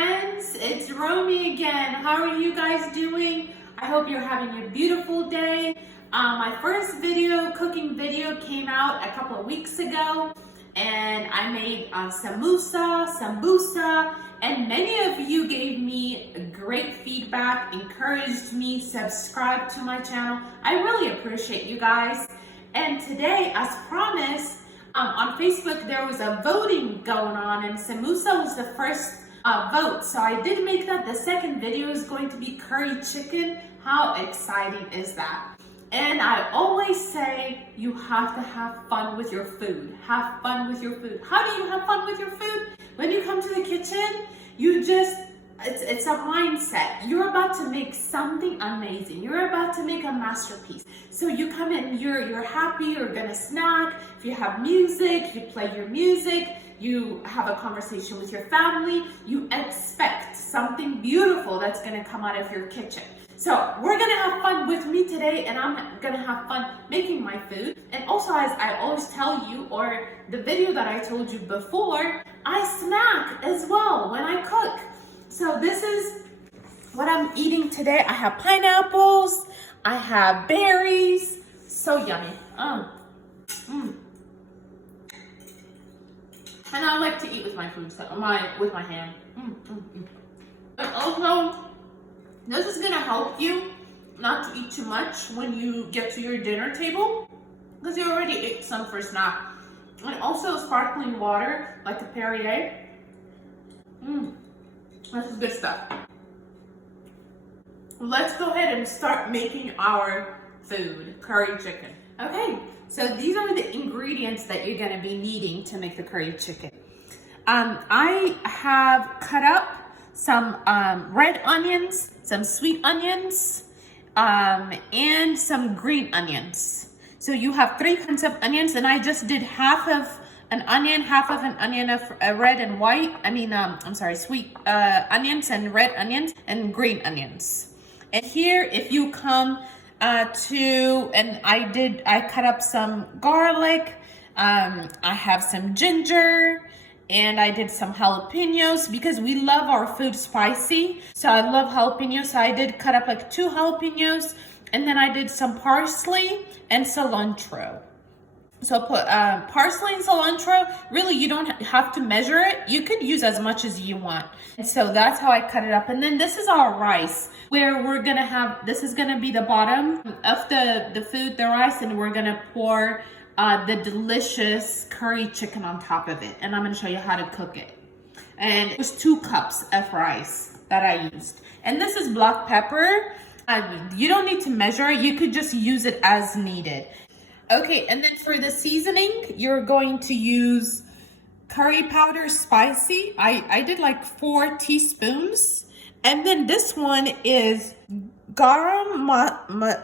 friends, it's Romy again. How are you guys doing? I hope you're having a beautiful day. My first cooking video came out a couple of weeks ago, and I made sambusa, and many of you gave me great feedback, encouraged me, subscribed to my channel. I really appreciate you guys. And today, as promised, on Facebook, there was a voting going on, and sambusa was the first vote. So I did make that. The second video is going to be curry chicken. How exciting is that? And I always say you have to have fun with your food. Have fun with your food. How do you have fun with your food? When you come to the kitchen, it's a mindset. You're about to make something amazing. You're about to make a masterpiece. So you come in, you're happy, you're gonna snack. If you have music, you play your music, you have a conversation with your family, you expect something beautiful that's gonna come out of your kitchen. So we're gonna have fun with me today, and I'm gonna have fun making my food. And also, as I always tell you, or the video that I told you before, I snack as well when I cook. So this is what I'm eating today. I have pineapples, I have berries, so yummy. And I like to eat with my food, with my hand. And also, this is gonna help you not to eat too much when you get to your dinner table, because you already ate some for snack. And also sparkling water, like a Perrier. This is good stuff. Let's go ahead and start making our food, curry chicken. Okay, so these are the ingredients that you're gonna be needing to make the curry chicken. I have cut up some red onions, some sweet onions, and some green onions. So you have 3 kinds of onions, and I just did half of an onion of red and white. Sweet onions and red onions and green onions. And here, if you come I cut up some garlic, I have some ginger, and I did some jalapenos because we love our food spicy. So I love jalapenos. So I did cut up like 2 jalapenos, and then I did some parsley and cilantro. So I put parsley and cilantro. Really, you don't have to measure it. You could use as much as you want. And so that's how I cut it up. And then this is our rice, where we're gonna have, this is gonna be the bottom of the food, the rice, and we're gonna pour the delicious curry chicken on top of it. And I'm gonna show you how to cook it. And it was 2 cups of rice that I used. And this is black pepper. You don't need to measure it. You could just use it as needed. Okay, and then for the seasoning, you're going to use curry powder spicy. I did like 4 teaspoons. And then this one is garam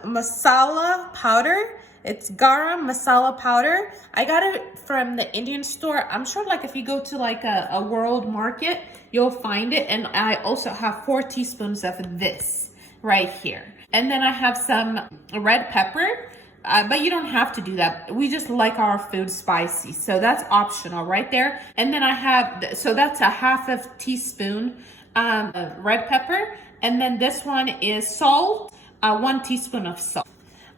masala powder. It's garam masala powder. I got it from the Indian store. I'm sure like if you go to like a world market, you'll find it. And I also have 4 teaspoons of this right here. And then I have some red pepper. But you don't have to do that. We just like our food spicy. So that's optional right there. And then I have, so that's a half of teaspoon red pepper. And then this one is salt, 1 teaspoon of salt.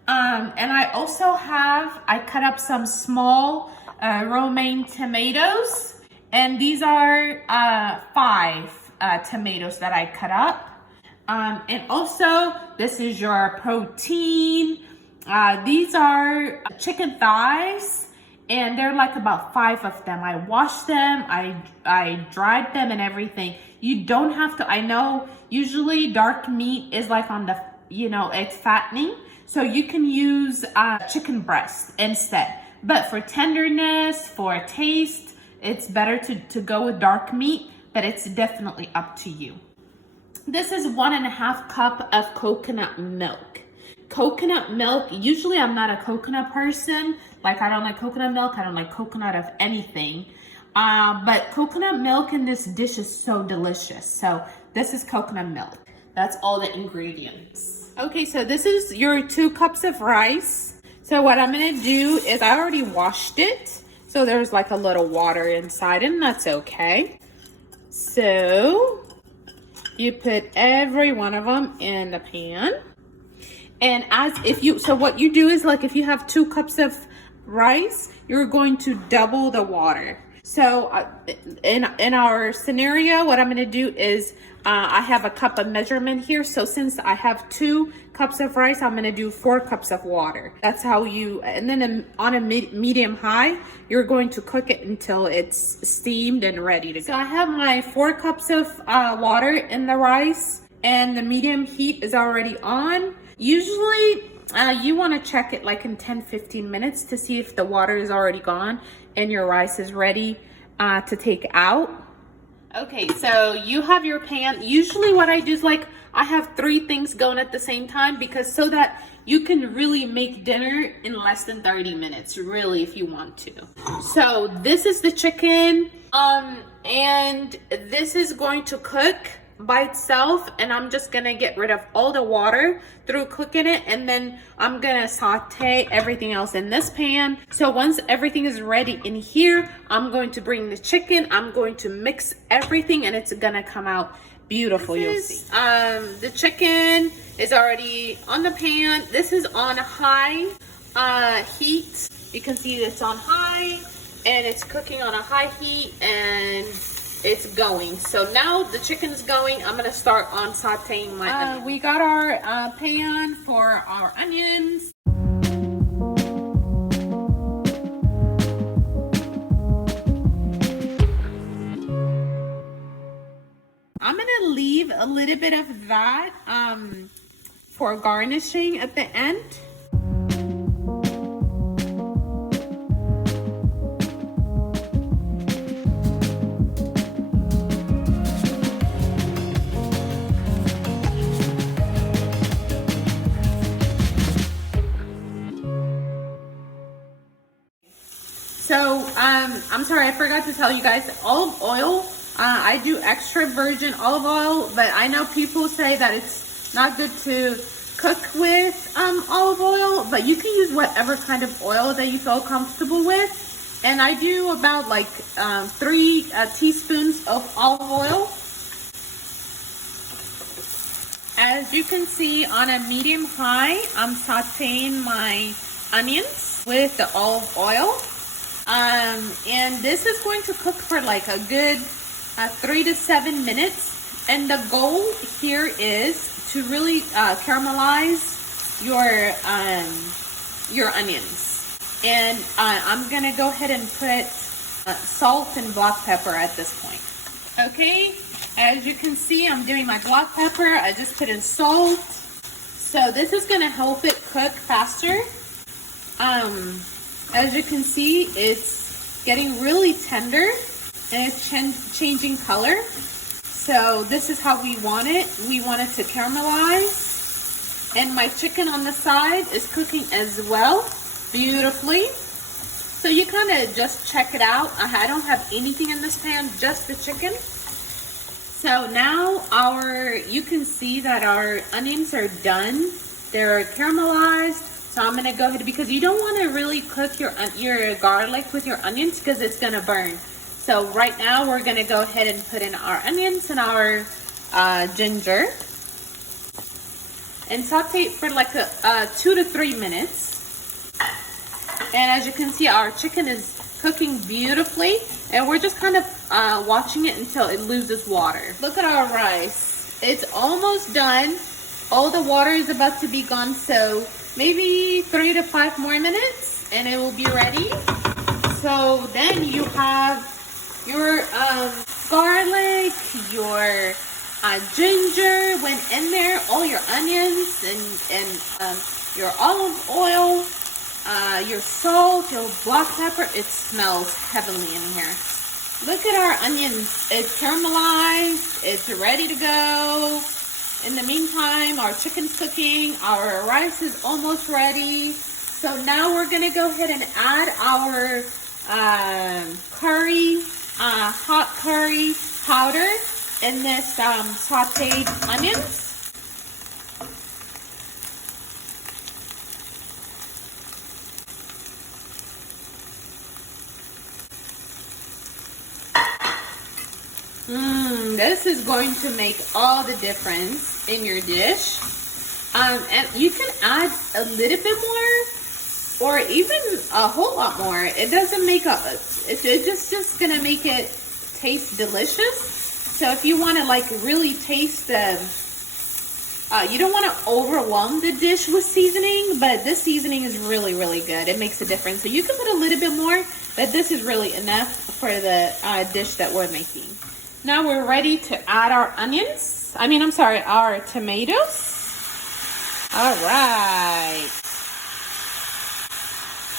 And I also I cut up some small romaine tomatoes. And these are 5 tomatoes that I cut up. And also, this is your protein. These are chicken thighs, and they're like about 5 of them. I washed them, I dried them and everything. You don't have to, I know usually dark meat is like on the, it's fattening. So you can use chicken breast instead. But for tenderness, for taste, it's better to go with dark meat, but it's definitely up to you. This is 1.5 cup of coconut milk. Coconut milk, usually I'm not a coconut person. Like I don't like coconut milk. I don't like coconut of anything. But coconut milk in this dish is so delicious. So this is coconut milk. That's all the ingredients. Okay, so this is your 2 cups of rice. So what I'm gonna do is I already washed it. So there's like a little water inside, and that's okay. So You put every one of them in the pan. And so what you do is, like, if you have 2 cups of rice, you're going to double the water. So in our scenario, what I'm going to do is I have a cup of measurement here. So since I have 2 cups of rice, I'm going to do 4 cups of water. That's how and then on a medium high, you're going to cook it until it's steamed and ready to go. So I have my 4 cups of water in the rice, and the medium heat is already on. Usually you want to check it like in 10-15 minutes to see if the water is already gone and your rice is ready to take out. Okay, so you have your pan. Usually what I do is, like, I have 3 things going at the same time, because so that you can really make dinner in less than 30 minutes, really, if you want to. So this is the chicken, and this is going to cook by itself, and I'm just gonna get rid of all the water through cooking it, and then I'm gonna saute everything else in this pan. So once everything is ready in here, I'm going to bring the chicken, I'm going to mix everything, and it's gonna come out beautiful. You'll see. The chicken is already on the pan. This is on high heat. You can see it's on high, and it's cooking on a high heat, and it's going. So now the chicken's going. I'm gonna start on sauteing my onions. We got our pan for our onions. I'm gonna leave a little bit of that for garnishing at the end. So, I'm sorry, I forgot to tell you guys, olive oil, I do extra virgin olive oil, but I know people say that it's not good to cook with olive oil, but you can use whatever kind of oil that you feel comfortable with. And I do about like 3 teaspoons of olive oil. As you can see, on a medium high, I'm sauteing my onions with the olive oil. And this is going to cook for like a good 3 to 7 minutes. And the goal here is to really caramelize your onions. And I'm gonna go ahead and put salt and black pepper at this point. Okay, as you can see, I'm doing my black pepper. I just put in salt. So this is gonna help it cook faster. As you can see, it's getting really tender and it's changing color. So this is how we want it. We want it to caramelize. And my chicken on the side is cooking as well, beautifully. So you kind of just check it out. I don't have anything in this pan, just the chicken. So now you can see that our onions are done. They're caramelized. So I'm gonna go ahead, because you don't want to really cook your garlic with your onions because it's gonna burn. So right now we're gonna go ahead and put in our onions and our ginger and saute it for like 2 to 3 minutes. And as you can see, our chicken is cooking beautifully, and we're just kind of watching it until it loses water. Look at our rice. It's almost done. All the water is about to be gone, so maybe 3 to 5 more minutes and it will be ready. So then you have your garlic, your ginger went in there, all your onions and your olive oil, your salt, your black pepper. It smells heavenly in here. Look at our onions. It's caramelized. It's ready to go. In the meantime, our chicken's cooking. Our rice is almost ready. So now we're going to go ahead and add our hot curry powder in this sauteed onions. this is going to make all the difference in your dish. And you can add a little bit more, or even a whole lot more. It doesn't make it's just gonna make it taste delicious. So if you want to like really taste the, you don't want to overwhelm the dish with seasoning, but this seasoning is really, really good. It makes a difference. So you can put a little bit more, but this is really enough for the dish that we're making. Now we're ready to add our onions. Our tomatoes. All right.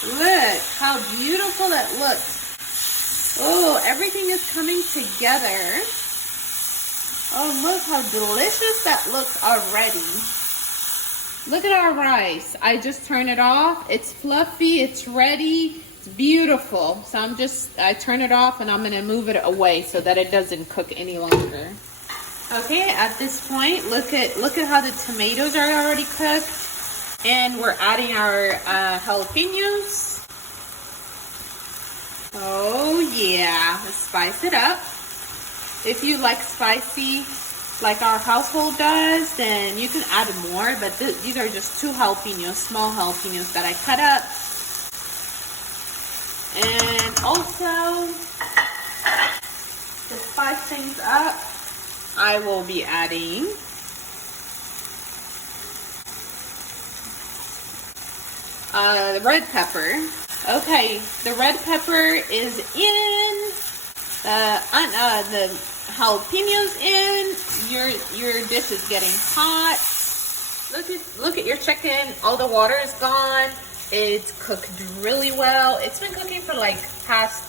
Look how beautiful that looks. Oh, everything is coming together. Oh, look how delicious that looks already. Look at our rice. I just turned it off. It's fluffy, it's ready, it's beautiful. So I turn it off and I'm gonna move it away so that it doesn't cook any longer. Okay, at this point, look at how the tomatoes are already cooked. And we're adding our jalapenos. Oh yeah, let's spice it up. If you like spicy, like our household does, then you can add more, but these are just 2 jalapenos, small jalapenos that I cut up. And also, to spice things up, I will be adding the red pepper. Okay, the red pepper is in. The jalapenos in. Your dish is getting hot. Look at your chicken. All the water is gone. It's cooked really well. It's been cooking for like past,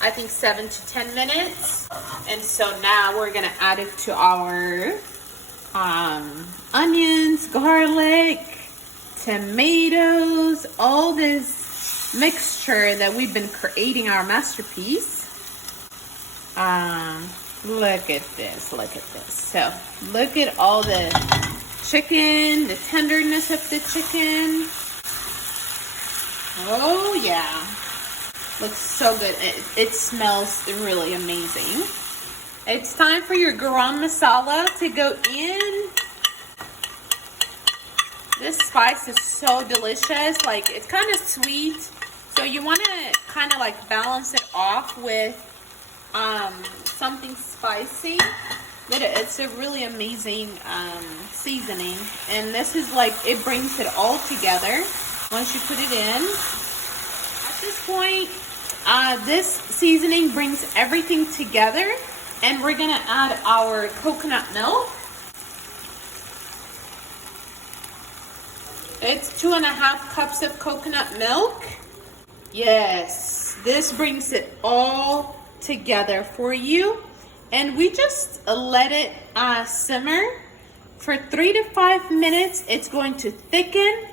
I think, 7 to 10 minutes. And so now we're gonna add it to our onions, garlic, tomatoes, all this mixture that we've been creating our masterpiece. Look at this. So look at all the chicken, the tenderness of the chicken. Oh yeah, looks so good. It smells really amazing. It's time for your garam masala to go in. This spice is so delicious. Like, it's kind of sweet, so you want to kind of like balance it off with something spicy. But it's a really amazing seasoning, and this is like, it brings it all together once you put it in. At this point, this seasoning brings everything together, and we're gonna add our coconut milk. It's 2.5 cups of coconut milk. Yes, this brings it all together for you. And we just let it simmer for 3 to 5 minutes. It's going to thicken.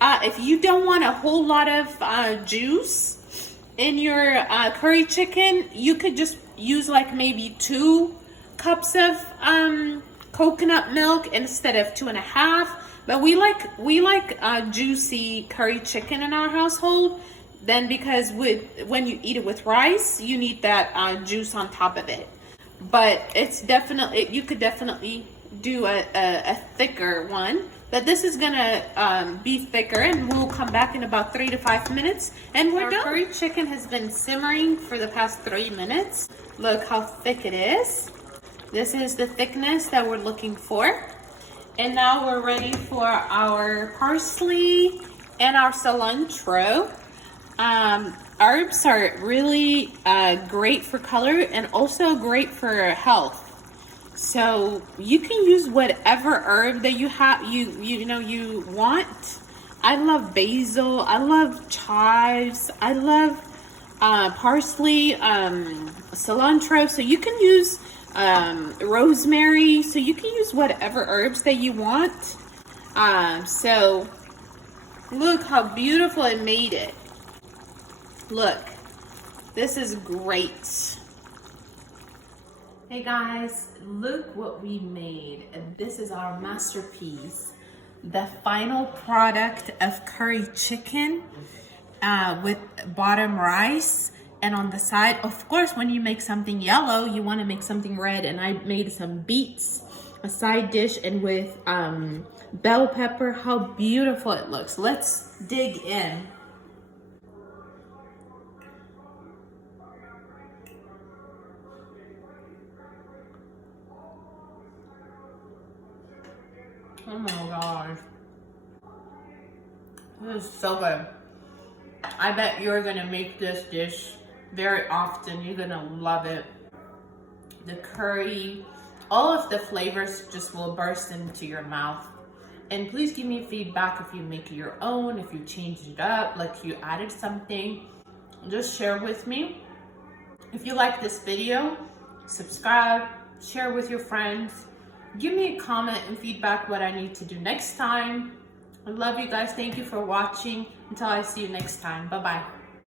If you don't want a whole lot of juice in your curry chicken, you could just use like maybe 2 cups of coconut milk instead of 2.5. But we like juicy curry chicken in our household. Then because when you eat it with rice, you need that juice on top of it. But it's definitely, you could definitely do a thicker one. But this is gonna be thicker, and we'll come back in about 3 to 5 minutes, and we're done. Our curry chicken has been simmering for the past 3 minutes. Look how thick it is. This is the thickness that we're looking for. And now we're ready for our parsley and our cilantro. Herbs are really great for color and also great for health. So you can use whatever herb that you want. I love basil. I love chives. I love parsley, cilantro. So you can use rosemary. So you can use whatever herbs that you want. So look how beautiful it made it. Look, this is great. Hey guys, look what we made. This is our masterpiece. The final product of curry chicken with bottom rice And on the side, of course, when you make something yellow, you want to make something red. And I made some beets, a side dish, and with bell pepper. How beautiful it looks. Let's dig in. Oh my gosh. This is so good. I bet you're gonna make this dish very often. You're gonna love it. The curry, all of the flavors just will burst into your mouth. And please give me feedback if you make your own, if you changed it up, like you added something. Just share with me. If you like this video, subscribe, share with your friends. Give me a comment and feedback what I need to do next time. I love you guys. Thank you for watching. Until I see you next time. Bye-bye.